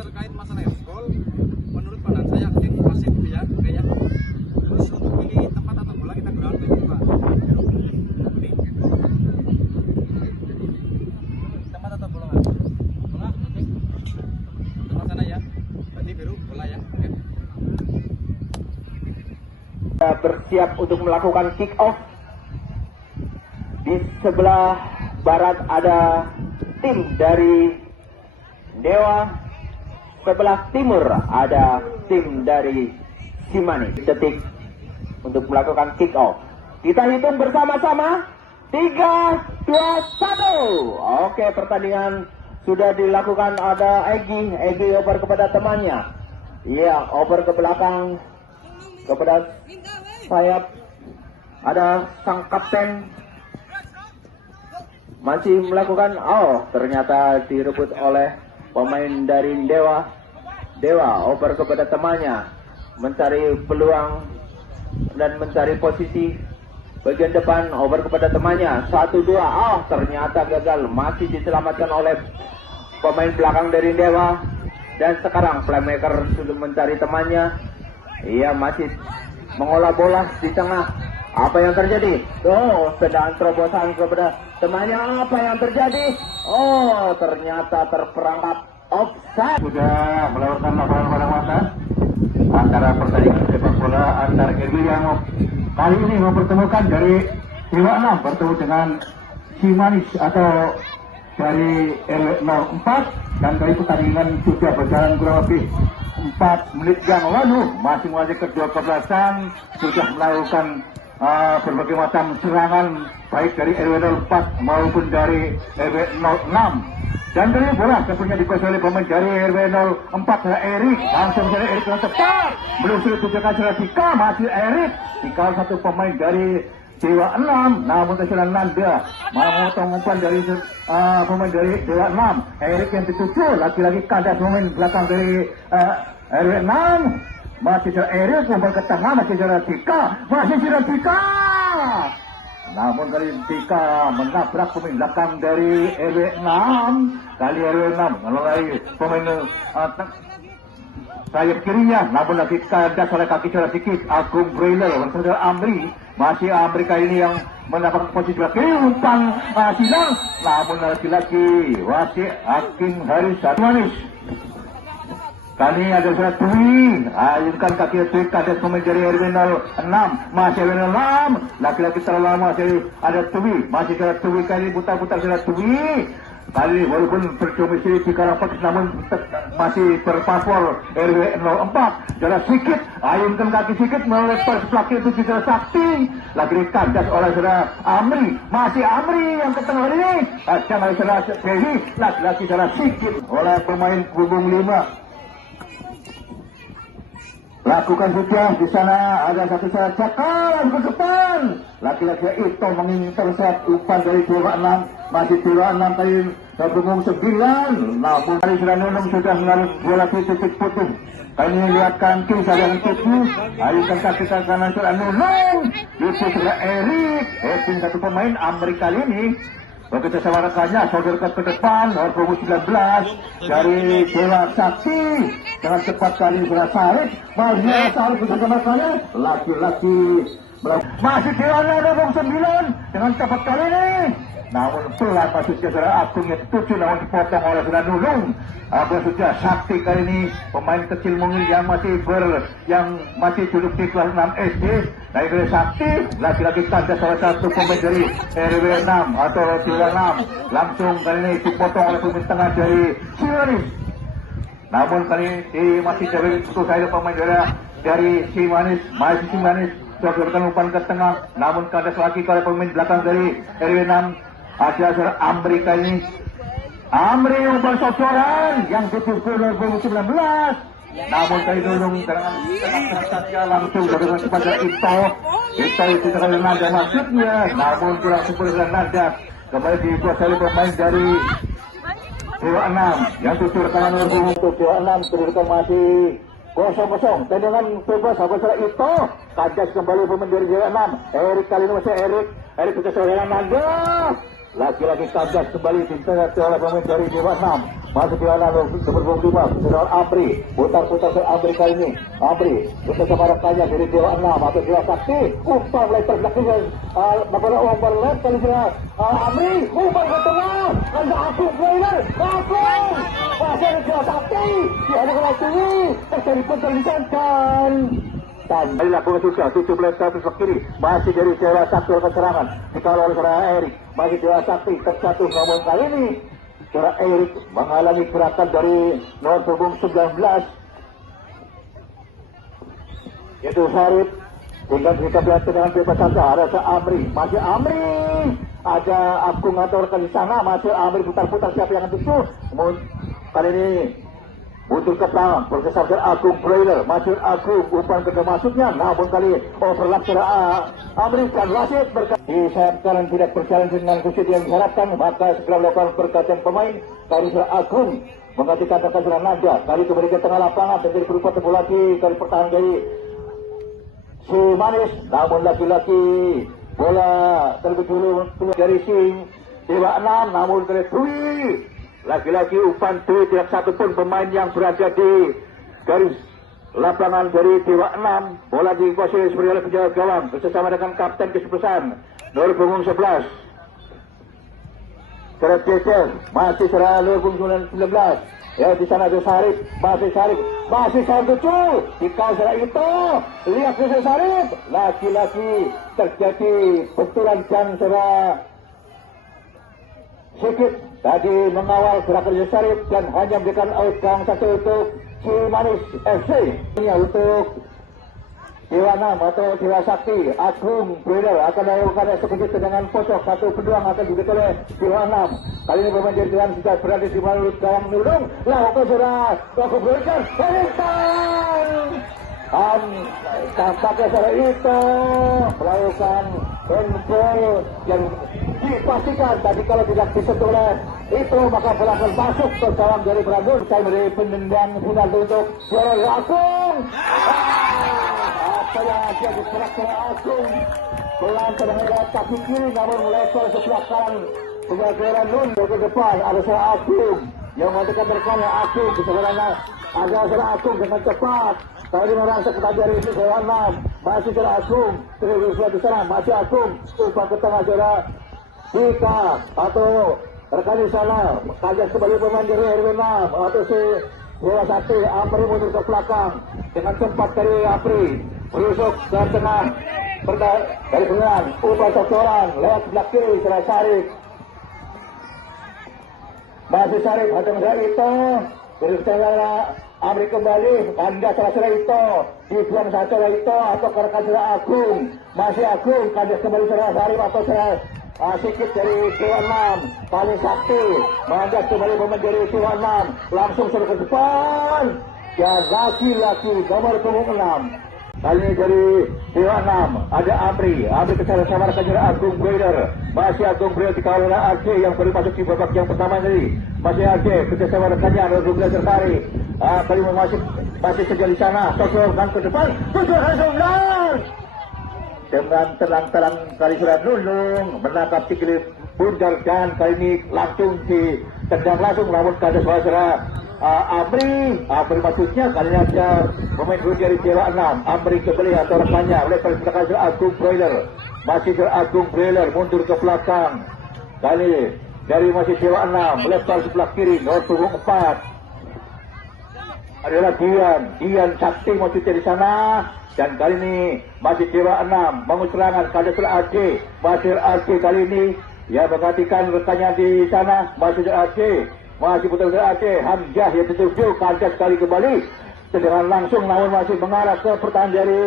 terkait masalah gol, menurut pandangan saya tim masih ya kayaknya. Terus untuk pilih tempat atau bola kita gunakan ini Pak. Kuning. Tempat atau bola? Bola, oke. Tempat sana ya. Berarti biru bola ya. Oke. Bersiap untuk melakukan kick off. Di sebelah barat ada tim dari Dewa, sebelah timur ada tim dari Cimanis. Detik untuk melakukan kick off. Kita hitung bersama-sama. 3, 2, 1. Oke, pertandingan sudah dilakukan. Ada Egy over kepada temannya. Iya, over ke belakang kepada sayap. Ada sang kapten masih melakukan, ternyata direbut oleh pemain dari Dewa. Dewa over kepada temannya, mencari peluang dan mencari posisi bagian depan. Over kepada temannya, 1-2, ternyata gagal, masih diselamatkan oleh pemain belakang dari Dewa. Dan sekarang playmaker sudah mencari temannya. Ia masih mengolah bola di tengah. Apa yang terjadi? Sedang terobosan kepada temannya. Apa yang terjadi? Ternyata terperangkap offside. Sudah melakukan laporan pada masa antara pertandingan sepak bola antar RW yang kali ini mempertemukan dari Dewa 6 bertemu dengan Cimanis atau dari RW 04, dan dari pertandingan sudah berjalan kurang lebih 4 menit yang lalu. Masing-masing kedua kebelasan sudah melakukan berbagai macam serangan, baik dari RW 04 maupun dari RW 06. Dan dari bola tentunya dikuasai oleh pemain dari RW 04 Erik. Langsung dari Erik yang tepat, belum sudah tujukan secara Dika, masih Erik. Dika satu pemain dari Dewa 6, namun kesalahan Nanda memotong umpan dari pemain dari Dewa 6. Erik yang dituju, lagi-lagi kandas pemain belakang dari RW 6. Masih secara Erik, umpan ke tengah, masih secara Dika, masih secara Dika. Namun kali Dika menabrak pemain belakang dari RW 6. Kali RW 6 melalui pemain sayap kirinya, namun lagi kandas oleh kaki secara sedikit Agung Broiler bersama Amri. Masih Amri kali ini yang mendapat posisi sebelah kiri, umpan silang, namun lagi-lagi masih Hakim Haris Manis. Kali ini ada surat Dwi, ayunkan kaki Dwi, kandas pemain dari RW 06, masih RW 06, laki-laki terlalu masih ada Dwi, masih surat Dwi, kali ini putar-putar surat Dwi. Kali ini walaupun berdomisili di Karangpax, namun masih berpaspor RW 04, jalan sedikit, ayunkan kaki sedikit, melepas pelaki itu di jalan Sakti, lagi kandas oleh saudara Amri, masih Amri yang ke tengah ini, ajang oleh saudara Dewi, lagi-lagi jalan sedikit oleh pemain punggung 5. Lakukan sudah, di sana ada satu saat cakaran ke depan. Laki-laki itu mengintercept umpan dari Dewa 6, masih Dewa 6 tadi punggung 9. Namun dari sudah Nunung sudah menaruh bola di titik putus. Kali ini lihat kaki saya yang tujuh, ayunkan kaki ke kanan sudah Nunung, itu sudah Erik. Satu pemain Amerika ini begitu sama rekannya, saudara ke depan, nomor punggung 19 dari Dewa Sakti. Dengan cepat kali sudah Sarif, masih Sarif bersama rekannya, laki-laki masih Dewa nomor 9 dengan cepat kali ini. Namun pelan maksudnya saudara Agungnya tujuh, namun dipotong oleh saudara Nulung. Sudah Sakti kali ini pemain kecil mungil yang masih duduk di kelas 6 SD. Dari Sakti, laki-laki kandas salah satu pemain dari RW 6 atau Dewa 6. Langsung kali ini dipotong oleh pemain tengah dari Cimanis. Namun kali ini masih dari selesai pemain dari Cimanis, masih Cimanis sudah umpan ke tengah, namun kandas lagi oleh pemain belakang dari RW 6. Ada saudara Amri kali ini. Amri umpan socoran yang tutup 2019. Namun kali Nunung dengan saja langsung dari kepada Ito itu dengan nada maksudnya, namun kurang sempurna dengan nada. Kembali dikuasai pemain dari Dewa 6 yang tutur kanan untuk Dewa 6 terus masih kosong. Tendangan bebas sahabat Ito, kandas kembali pemain dari Dewa 6. Erik kali ini masih Erik ke seorang nada. Lagi-lagi kandas kembali diterima oleh pemain dari Dewa 6. masuk ke dalam nomor 25 Saudara Amri, putar-putar ke Amri kali ini. Amri bersama rekannya dari Dewa 6 atau Dewa Sakti, umpan lebar belakang Bapak umpan lebar kali ini. Amri umpan ke tengah, ada Agung Player, Agung masih ada Dewa Sakti, ada kelas tinggi terjadi penterlisan dan dilakukan sudah 17 meter ke kiri, masih dari Dewa Sakti ke serangan dikawal oleh Saudara Erik, masih Dewa Sakti terjatuh, namun kali ini Saudara Erik mengalami gerakan dari nomor punggung 19 yaitu Sarip, tinggal kita lihat dengan bebas saja. Ada Amri, masih Amri, ada Agung atau rekan di sana, masih Amri putar-putar siapa yang itu. Kali ini butuh ke belakang, bergeser ke Agung Broiler, masih Agung, umpan ke masuknya, namun kali overlap Saudara Amri dan wasit disayangkan tidak berjalan dengan sesuai yang diharapkan, maka segera melakukan pergantian pemain. Kali Saudara Agung menggantikan rekan Saudara Naga, kali kembali ke tengah lapangan dan jadi berupa tepuk lagi, kali pertahanan dari si Manis, namun lagi-lagi bola terlebih dulu dari Sing Dewa 6, namun kali Dwi lagi-lagi umpan Dwi, tidak satu pun pemain yang berada di garis lapangan dari Dewa 6. Bola dikuasai sebagai oleh penjaga gawang bersama dengan kapten kesebelasan nomor punggung 11 Saudara Jejer, masih Saudara nomor punggung 19 ya, di sana ada Sarip, masih Sarip tujuh dikau Saudara itu, lihat Saudara Sarip, lagi-lagi terjadi benturan dan Saudara Sikit tadi mengawal gerakan Sarip dan hanya memberikan outgang satu untuk si Manis FC. Ini untuk Dewa 6 atau Dewa Sakti, Agung Broiler akan melakukan eksekusi dengan pocok, satu peluang akan diberikan oleh Dewa 6. Kali ini pemain dari Dewan sudah berada di mulut gawang Nurung, lakukan Saudara Agung Broiler, Wellington dan tampaknya Saudara itu melakukan handball yang dipastikan tadi kalau tidak disentuh oleh itu maka bola akan masuk ke gawang dari Brandon. Saya beri penendang final untuk Saudara Agung. Apa yang dia diserang oleh Agung, bola terhadap kaki kiri namun melebar sebelah kanan penjaga Nun ke depan. Ada Saudara Agung yang mengatakan berkanya Agung di sebenarnya ada Saudara Agung dengan cepat. Tadi merasa kepada dari itu Dewa 6, masih Saudara Agung terus di sana, masih Agung ubah ke tengah Saudara Dika atau rekan di sana, kajian kembali pemain dari RW 6 atau si Dewa Sakti. Amri mundur ke belakang dengan tempat dari Amri berusuk ke tengah dari pengeran, ubah seorang lewat sebelah kiri Saudara Sarip, masih Sarip ada Saudara itu terus Saudara Amri kembali, anda salah itu dibuang saja itu atau rekan Saudara Agung, masih Agung kandas kembali Saudara Sarip atau Saudara Sikit dari Dewa 6, paling Sakti mandat kembali pemain dari Dewa 6 langsung ke depan dan lagi-lagi nomor punggung 6 kali ini dari Dewa 6 ada Amri kesana sama rekan Agung Broiler, masih Agung Broiler dikawal oleh AJ yang baru masuk di babak yang pertama tadi, masih AJ bersama rekannya ada 12 tertarik. Kali masih saja di sana, sosokkan ke depan, tujuan dengan terang-terang kali Saudara Nulung menangkap Tigli Bundar dan kali ini langsung ditendang langsung, namun kada Saudara Amri maksudnya kali ini ada pemain dari Dewa 6, Amri kembali atau rekannya oleh pergerakan Saudara Agung Broiler, masih Saudara Agung Broiler mundur ke belakang, kali dari masih Dewa 6 melebar sebelah kiri nomor punggung 4 adalah Dian Sakti maksudnya di sana. Dan kali ini masih Dewa 6 bangun serangan pada Saudara AJ, masih AJ kali ini ya menggantikan rekannya di sana, masih AJ, masih putar Saudara AJ, Hamzah yang ditunjuk kandas sekali kembali dengan langsung namun masih mengarah ke pertahanan dari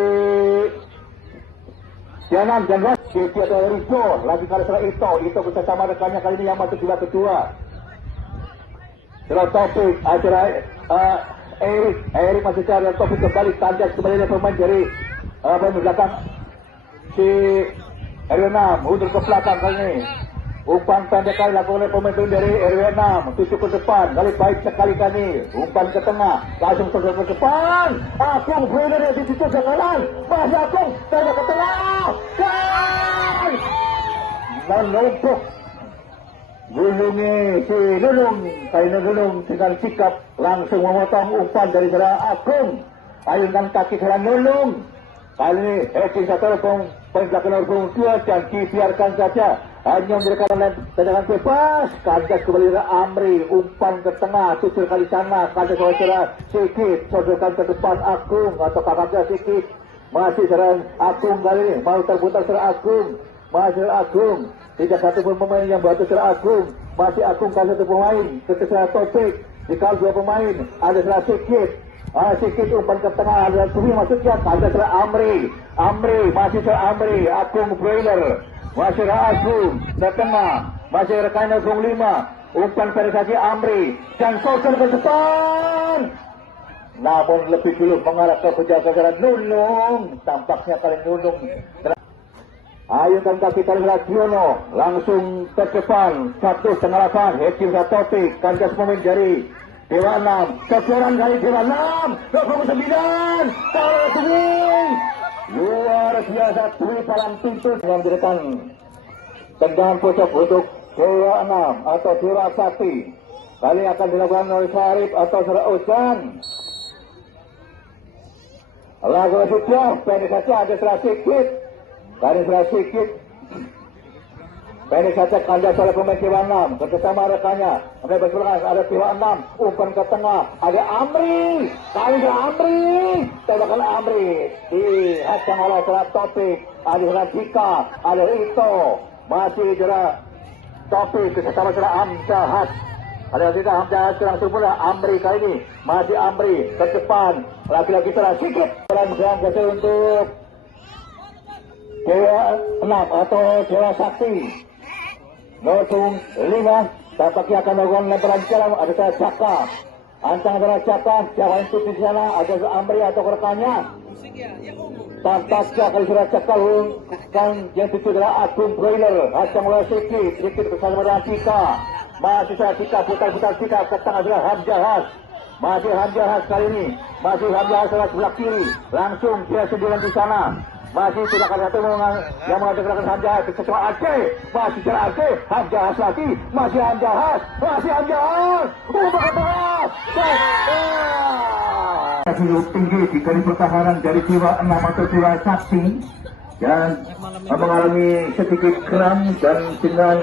Dianam dan Rasul atau Rico lagi kali Saudara itu bersama rekannya kali ini yang masuk di babak kedua. Saudara Taufik acara Erik masih cari Taufik kembali kandas kembali dari pemain dari belakang si RW 6 mundur ke belakang kali ini. Umpan pendek kali lakukan oleh pemain dari RW 6 tuju ke depan, kali baik sekali kali umpan ke tengah langsung ke depan. Agung Broiler di situ jangan masih Agung tanya ke tengah dan menumpuk gulungi si Nunung. Kali ini Nunung dengan sikap langsung memotong umpan dari saudara Agung. Ayunkan kaki saudara Nunung. Kali ini Heki satu poin belakang nomor 2 dan dibiarkan saja. Hanya memberikan tendangan bebas. Kandas kembali ke Amri. Umpan ke tengah. Tujuh kali sana. Kandas oleh saudara Sikit. Sodorkan ke depan Agung atau kakaknya Sikit. Masih saudara Agung kali ini. Mau terputar saudara Agung. Masih saudara Agung. Tidak satu pun pemain yang bantu saudara Agung. Masih Agung kali satu pemain. Ketika saudara Topik. Dikal dua pemain. Ada saudara Sikit. Sikit umpan ke tengah. Ada Tumi maksudnya. Ada saudara Amri. Amri. Masih saudara Amri. Agung Broiler. Masih Agung ke tengah, masih rekan Agung 5, umpan penetrasi Amri dan sosor ke depan. Namun lebih dulu mengarah ke penjaga Nunung. Tampaknya kali Nunung. Ayunkan kaki kali Radiono langsung ke depan. 1,8 Heki Topik. Kandas pemain dari Dewa 6. Kejuaraan kali Dewa 6. 29. Salah Dwi. Luar biasa Dwi palang pintu dengan memberikan tendangan pojok untuk Dewa 6 atau Dewa Sakti. Kali akan dilakukan oleh Syarif atau Saudara Ozan. Lagu sudah pendek saja ada Saudara Sikit. Dari Saudara Sikit. Pendek saja kandas oleh pemain Dewa 6 bersama rekannya. Sampai berseberangan ada Dewa 6. Umpan ke tengah ada Amri. Kali ada Amri. Tembakan Amri. Dihadang oleh Saudara Topik. Ada Saudara Dika. Ada Ito. Masih Saudara Topik bersama Saudara Hamzah. Ada tidak Hamzah langsung pula Amri kali ini. Masih Amri ke depan. Lagi-lagi Saudara Sikit. Dalam serang kecil untuk Dewa 6 atau Dewa Sakti. Nomor 5. Tampaknya akan melakukan lemparan jalan. Ada Saudara Jaka. Antara Saudara Jaka. Jaka itu di sana. Ada Amri atau rekannya. Tampaknya kali Saudara Jaka yang itu adalah Agung Broiler. Hajang oleh Sikit. Sikit bersama dengan Dika. Masih Saudara Dika. Putar-putar Dika. Ke tengah Saudara Hamzah. Masih Hamzah kali ini. Masih Hamzah Saudara sebelah kiri. Langsung dia sendirian di sana. Masih tidak ada satu yang mengatakan Hamzah kecuali Aceh. Masih Saudara Aceh. Hamzah lagi. Masih Hamzah. Masih Hamzah. Berat. Cukup tinggi di garis pertahanan dari Dewa 6 atau Dewa Sakti dan mengalami sedikit kram dan dengan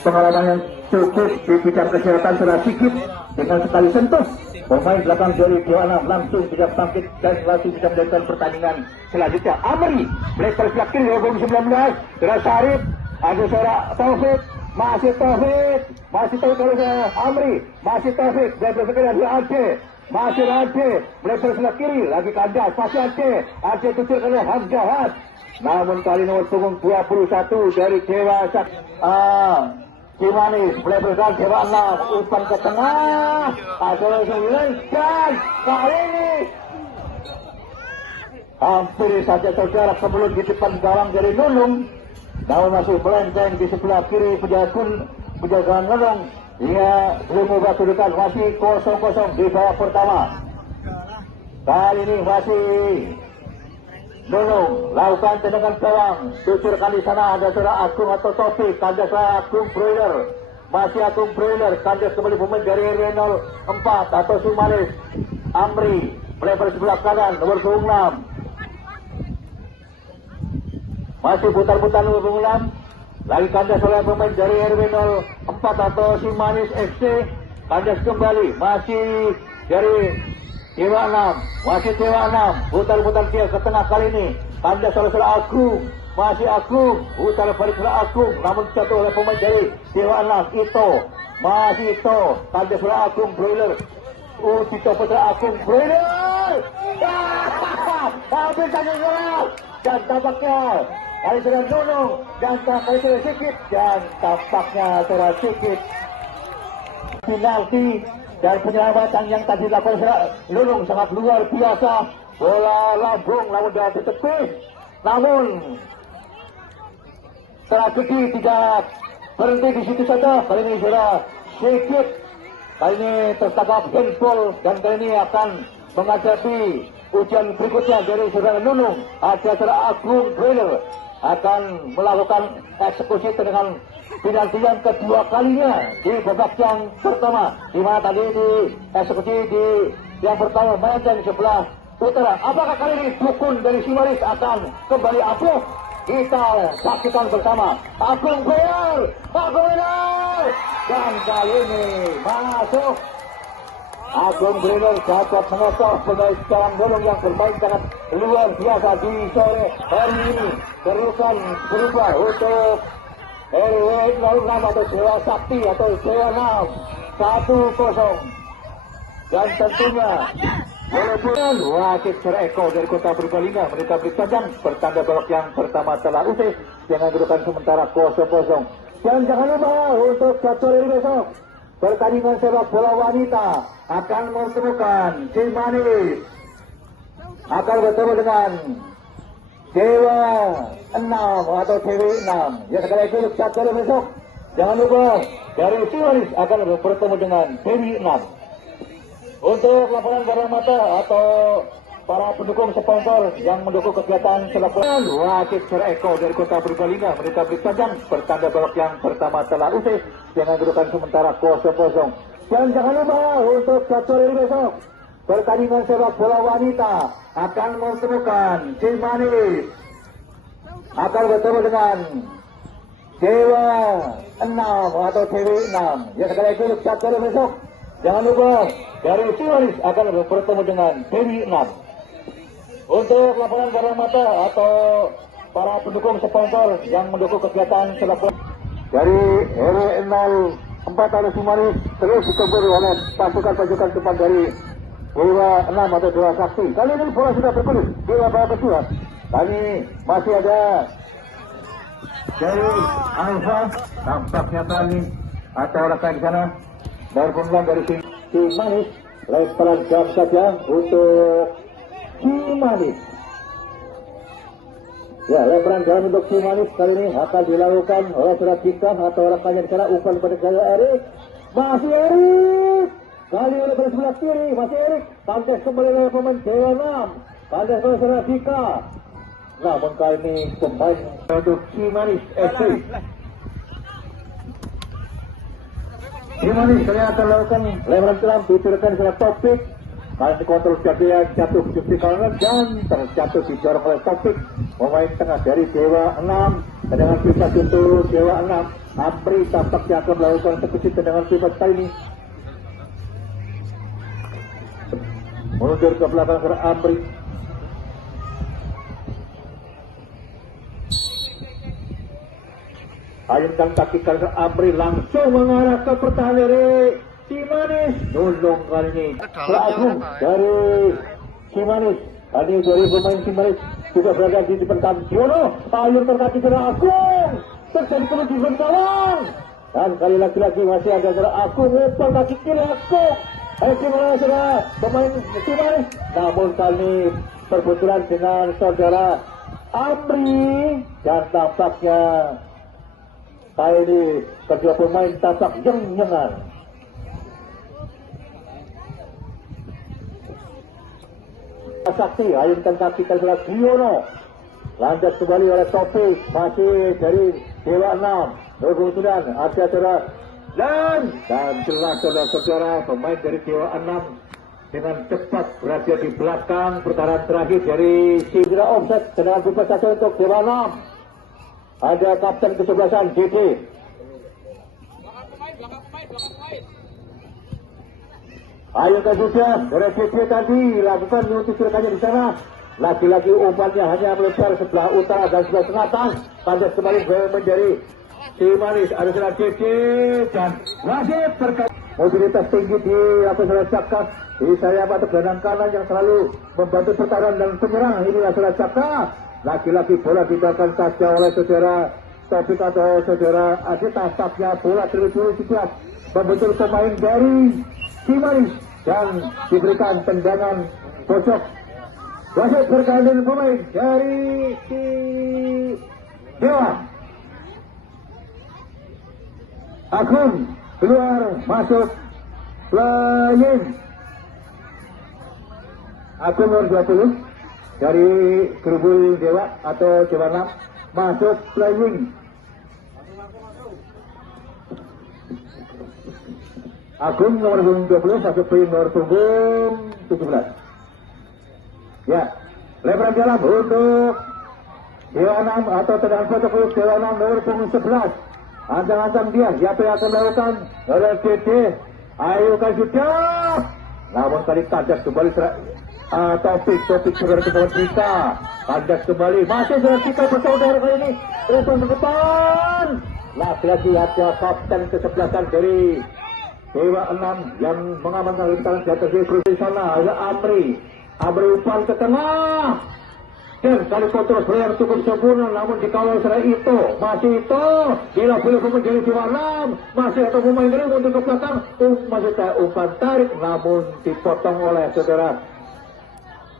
pengalaman yang cukup di bidang kesehatan Saudara Sikit dengan sekali sentuh pemain belakang dari Dewa 6 langsung bisa bangkit dan langsung bisa menjadikan pertandingan selanjutnya. Amri melebar sebelah kiri 2019 Saudara Syarif ada Saudara Taufik. Masih Taufik oleh Amri. Masih Taufik melebar sekali dari Aceh. Masih Aceh melebar sebelah kiri lagi kandas. Masih Aceh tutur oleh Hamzah. Namun kali nomor punggung 21 dari Dewa Sakti. Cimanis melebarkan Dewa 6. Umpan ke tengah. Ada 9 dan kali ini hampir saja saudara sebelum di depan gawang dari Nunung. Namun masih melenteng di sebelah kiri penjaga Nunung. Ia belum ubah kedudukan. Masih 0-0 di babak pertama. Kali ini masih Nunung lakukan tendangan gawang. Tutur kali sana ada Saudara Agung atau Topik. Kandas Agung Broiler. Masih Agung Broiler. Kandas kembali pemain dari RW 04 atau Sumalis. Amri melebar sebelah kanan nomor 6. Masih putar-putar nomor 6. Lagi kandas oleh pemain dari RW 04 atau Sumalis FC. Kandas kembali. Masih dari Dewa 6, masih Dewa 6, putar-putar dia ke tengah kali ini. Kandas oleh Saudara Agung, masih Agung, putar balik Saudara Agung, namun jatuh oleh pemain dari Dewa 6, Ito, masih Ito, kandas Saudara Agung Broiler, dicopot Saudara Agung Broiler, habis saja Saudara, dan tampaknya kali Saudara Nunung, dan kali Saudara Sikit, dan tampaknya Saudara Sikit, penalti. Dan penyelamatan yang tadi dilakukan Nunung sangat luar biasa. Bola lambung namun dia ditepis. Namun strategi tidak berhenti di situ saja. Kali ini Saudara Sikit. Kali ini tertangkap handball dan kali ini akan menghadapi ujian berikutnya dari Saudara Nunung. Ada Saudara Agung Broiler akan melakukan eksekusi dengan penalti yang kedua kalinya di babak yang pertama, di mana tadi di eksekusi di yang pertama main dari sebelah utara. Apakah kali ini dukun dari Simaris akan kembali ampuh? Kita saksikan bersama. Agung gol, dan kali ini masuk. Agung Grenor dapat mengotor pemain sekarang bolong yang bermain sangat luar biasa di sore hari ini. Kerukan berubah untuk RW 06 atau Dewa Sakti atau Dewa 6 1-0. Dan tentunya walaupun wasit Eko dari Kota Purbalingga mereka beri tajam bertanda babak yang pertama telah usai dengan kedudukan sementara 0-0. Dan jangan lupa untuk jadwal hari besok pertandingan sepak bola wanita akan mempertemukan Cimanis akan bertemu dengan Dewa 6 atau Dewi 6. Ya sekali lagi jadwal besok jangan lupa dari Cimanis akan bertemu dengan Dewi 6. Untuk laporan barang mata atau para pendukung sponsor yang mendukung kegiatan sepak bola wasit Eko dari Kota Purbalingga mereka beri tajam bertanda babak yang pertama telah usai dengan kedudukan sementara 0-0. Dan jangan lupa untuk jadwal hari besok pertandingan sepak bola wanita akan mempertemukan Cimanis akan bertemu dengan Dewa 6 atau Dewi 6. Ya sekali lagi jadwal besok jangan lupa dari Cimanis akan bertemu dengan Dewi 6. Untuk laporan barang mata atau para pendukung sponsor yang mendukung kegiatan sepak bola dari RW 04 atau Cimanis terus ditempur oleh pasukan-pasukan depan dari Dewa 6 atau Dewa Sakti. Kali ini bola sudah bergulir di babak kedua. Kali masih ada dari Alfa tampaknya kali atau rekan di sana berpulang dari Cimanis. Lemparan jam saja untuk Cimanis. Ya, lemparan jam untuk Cimanis kali ini akan dilakukan oleh Suratjika atau rekannya di sana umpan pada gaya Erik. Masih Erik. Kali ini pada sebelah kiri masih Erik. Pantes kembali oleh pemain Dewa 6. Pantes oleh Suratjika. Namun kali ini pemain untuk Cimanis FC. Cimanis ternyata lakukan lemparan seram diturukan secara Topik. Kali dikontrol jatuh di kanan dan terjatuh didorong oleh Topik. Pemain tengah dari Dewa 6 tendangan bebas untuk Dewa 6. Amri tampaknya akan melakukan eksekusi tendangan bebas kali ini. Mundur ke belakang ke Amri. Ayunkan kaki ke Amri langsung mengarah ke pertahanan dari Cimanis. Nulung kali ini Agung dari Cimanis. Tadi dari pemain Cimanis juga berada di depan kaki Siono. Ayunkan kaki ke Agung. Terjadi kemudian gawang. Dan kali lagi masih ada saudara Agung. Umpan kaki kiri Agung. Gimana saudara pemain Cimanis. Namun kali perbenturan dengan saudara Amri. Dan tampaknya kali ini kedua pemain tampak jeng-jengan. Sakti ayunkan kaki ke sebelah Giono. Landas kembali oleh Topik. Masih dari Dewa 6. Kemudian ada saudara dan jelas saudara-saudara pemain dari Dewa 6 dengan cepat berada di belakang pertahanan terakhir dari Sidra Offset. Tendangan bebas saja untuk Dewa 6. Ada kapten kesebelasan DD. Ayunkan sudah dari DD tadi lakukan menuju rekannya di sana. Lagi-lagi umpannya hanya melebar sebelah utara dan sebelah selatan. Pantas kembali menjadi Cimanis. Ada sebelah DD dan wasit terkait mobilitas tinggi di lapangan Cakap. Di sayap atau gelandang kanan yang selalu membantu pertahanan dan penyerang. Inilah sebelah Cakap. Lagi-lagi bola diberikan saja oleh saudara Topik atau saudara Adita. Tapnya bola terus setiap membentur pemain dari Cimanis dan diberikan tendangan pojok. Wasit berkaitan dengan pemain dari Dewa. Agung keluar masuk playing. Agung nomor 20 dari Gerubul Dewa atau Dewa 6 masuk playing. Agung nomor punggung 20 satu poin nomor punggung 17. Ya, lebaran jalan untuk Dewa 6 atau tendangan protokol Dewa 6 nomor punggung 11. Ancang-ancang dia, siapa yang akan melakukan? Oleh DD. Ayo kan sudah. Namun kali kandas kembali topik saudara kebawah kita. Kandas kembali, masih saudara kita bersaudara kali ini. Umpan ke depan. Lagi-lagi ada kapten kesebelasan dari Dewa 6 yang mengamankan rintangan di atas di sana. Ada Amri umpan ke tengah. Dan kali kontrol yang cukup sempurna, namun dikawal secara itu masih itu bila boleh pemain dari Dewa 6 masih atau pemain dari untuk ke belakang masih umpan tarik, namun dipotong oleh saudara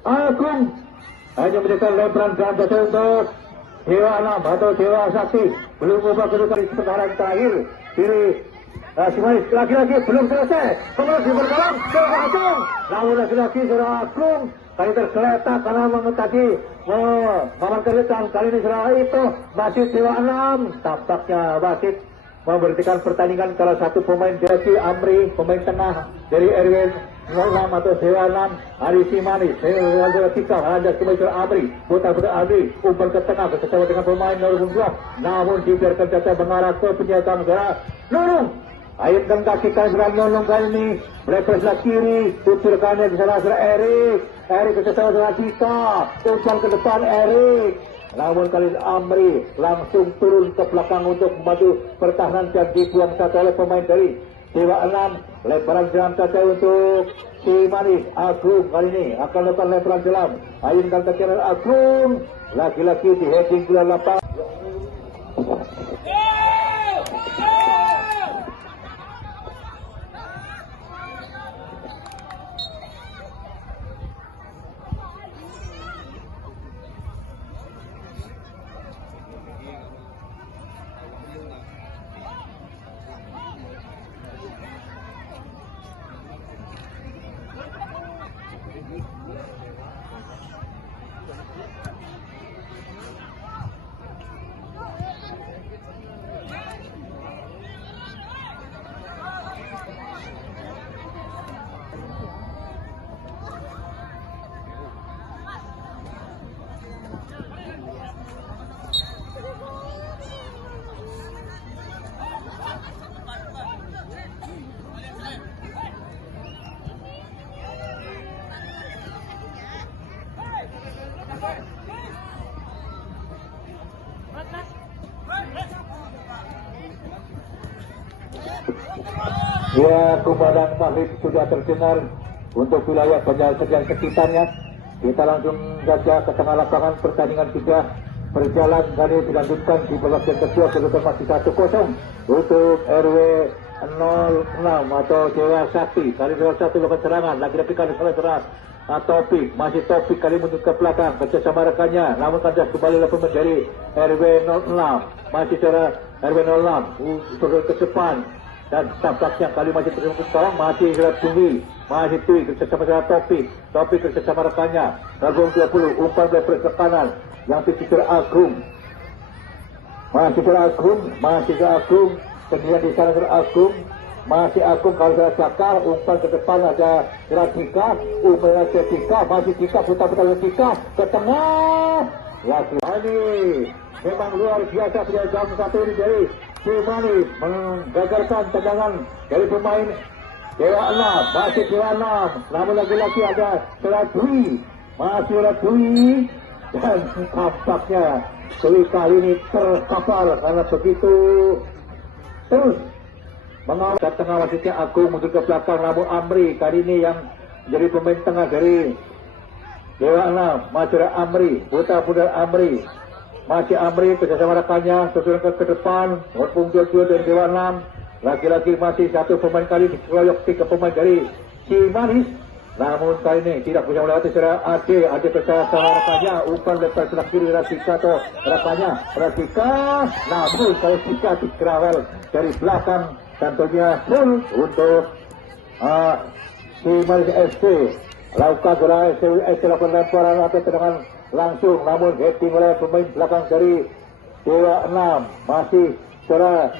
Agung. Hanya memberikan lebaran ganda untuk Dewa 6 atau Dewa Sakti. Belum ubah kedudukan di sekarang terakhir diri Simanis lagi-lagi belum selesai. Kemudian diberdalam Dewa Agung, namun lagi-lagi saudara Agung kali tergeletak karena tadi mengamankan rintangan. Kali ini saudara itu masih Dewa 6 tampaknya wasit memberhentikan pertandingan salah satu pemain dari Amri, pemain tengah dari RW 06 atau Dewa 6 Ari Simanis. Dewa 3 ada kembali Amri, putar-putar Amri, umpan ke tengah bersama dengan pemain nomor 2, namun dibiarkan jatuh mengarah ke penjaga saudara Nunung. Ayatkan kaki kanan Nunung kali ini melepas sebelah kiri, kucurkannya di sana Erik ke sana Dika, umpan ke depan Erik. Namun kali ini Amri langsung turun ke belakang untuk membantu pertahanan dan dibuang saja oleh pemain dari Dewa 6. Lebaran jalan saja untuk Simanis. Agung kali ini akan melakukan lebaran jalan. Ayunkan ke kanan Agung, lagi-lagi di heading bulan lapangan. Ya, kumandang maghrib sudah terdengar untuk wilayah Banjarmasin sekitarnya. Kita langsung saja ke tengah lapangan. Pertandingan sudah berjalan, kali dilanjutkan di babak yang kedua, kedudukan masih 1-0 untuk RW 06 atau Dewa Sakti. Kali Dewa Sakti melakukan serangan, lagi-lagi kali serang Topik, masih Topik kali menuju ke belakang bersama rekannya, namun kandas kembali lalu menjadi RW 06, masih cara RW 06 turun ke depan. Dan tampaknya kali masih terus sekarang masih Tui bersama dengan Topik bersama rekannya. Agung 20 umpan dari ke kanan yang dicicir Agung. Masih Agung. Kemudian di sana Agung. Masih Agung kalau saya cakar umpan ke depan ada Radika, umpan ada Dika, masih Dika putar-putar Dika ke tengah. Lagi ini memang luar biasa pada jam 1 ini dari Simanis menggagalkan tendangan dari pemain Dewa 6, masih Dewa 6, namun lagi-lagi ada Dwi, masih Dwi, dan tampaknya Dwi kali ini terkapar karena begitu terus mengawal ke tengah wasitnya Agung menuju ke belakang, namun Amri kali ini yang menjadi pemain tengah dari Dewa 6, masih Amri, putar-putar Amri. Masih Amri bersama rekannya sesuai ke depan, walaupun 22 dari Dewa 6. Lagi-lagi masih satu pemain kali dikeroyok 3 pemain dari Simanis. Namun kali ini tidak bisa melewati secara Ade bersama rekannya, umpan lepas sebelah kiri Radika atau rekannya Radika. Namun kalau Radika dikerawal dari belakang, tentunya full untuk Simanis SC. Lakukan bola SC lakukan lemparan atau tendangan langsung, namun heading oleh pemain belakang dari Dewa 6, masih secara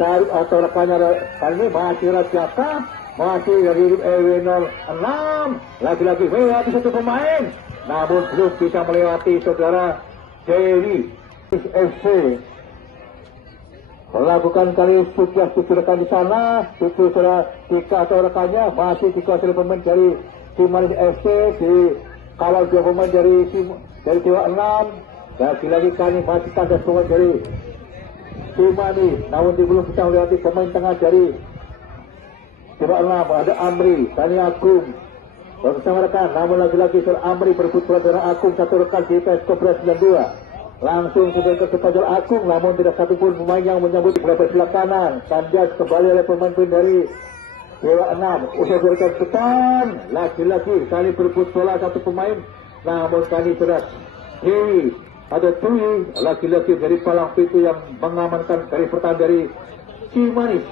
atau rekannya kali ini masih Rajaka, masih dari EW06, lagi-lagi melewati satu pemain, namun belum bisa melewati saudara Dewi FC. Melakukan kali sukses rekan di sana, itu saudara Tika atau rekannya masih dikuasai pemain dari Cimanis FC, dikawal dua pemain dari Dewa 6, lagi-lagi kali masih kandas pemain dari Cimanis, namun belum bisa melewati pemain tengah dari Dewa 6, ada Amri, Tani Agung bersama rekan, namun lagi-lagi Amri berebut bola dengan Agung, satu rekan di PS Kobra 92. Langsung sudah ke Fajar Agung, namun tidak satupun pemain yang menyambut bola sebelah kanan. Tandas kembali oleh pemain dari Dewa 6. Usaha berikan depan, lagi-lagi kali berebut bola satu pemain, namun kali berat Dewi atau Tui, lagi-lagi dari palang pintu yang mengamankan dari pertahanan dari Cimanis.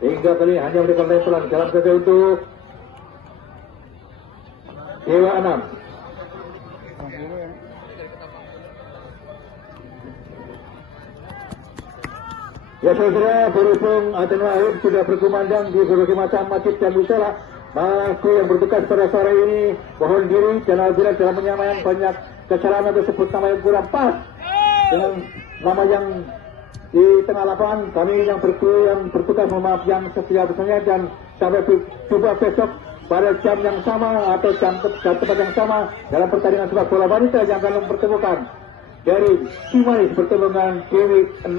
Hingga kali hanya memberikan lemparan jalan saja untuk Dewa 6. Ya saudara, berhubung Aten Wahid sudah berkumandang di berbagai macam masjid dan musola, maka yang bertugas pada sore ini mohon diri dan apabila dalam penyampaian banyak kesalahan tersebut nama yang kurang pas dengan nama yang di tengah lapangan, kami yang bertugas mohon maaf yang setiap-besarnya, dan sampai jumpa besok pada jam yang sama atau jam tempat yang sama dalam pertandingan sepak bola wanita yang akan mempertemukan dari Cimanis bertemu dengan Dewi 6.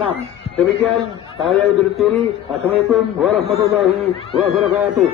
Demikian saya undur diri. Assalamualaikum warahmatullahi wabarakatuh.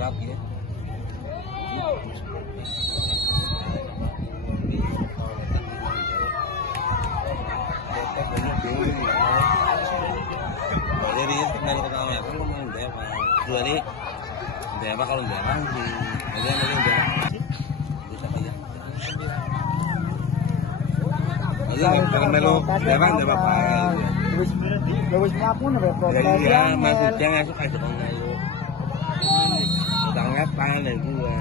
Lagi ya. Jadi kenal ketawa ya, kalau mau Dewa, dua nih Dewa kalau Dewa di Dewa bisa aja. Aja kalau melu Dewa apa? Lewis ngapun ya, Bro. Jadi ya maksudnya nggak suka dong ayo. Tangan tangan dari gua.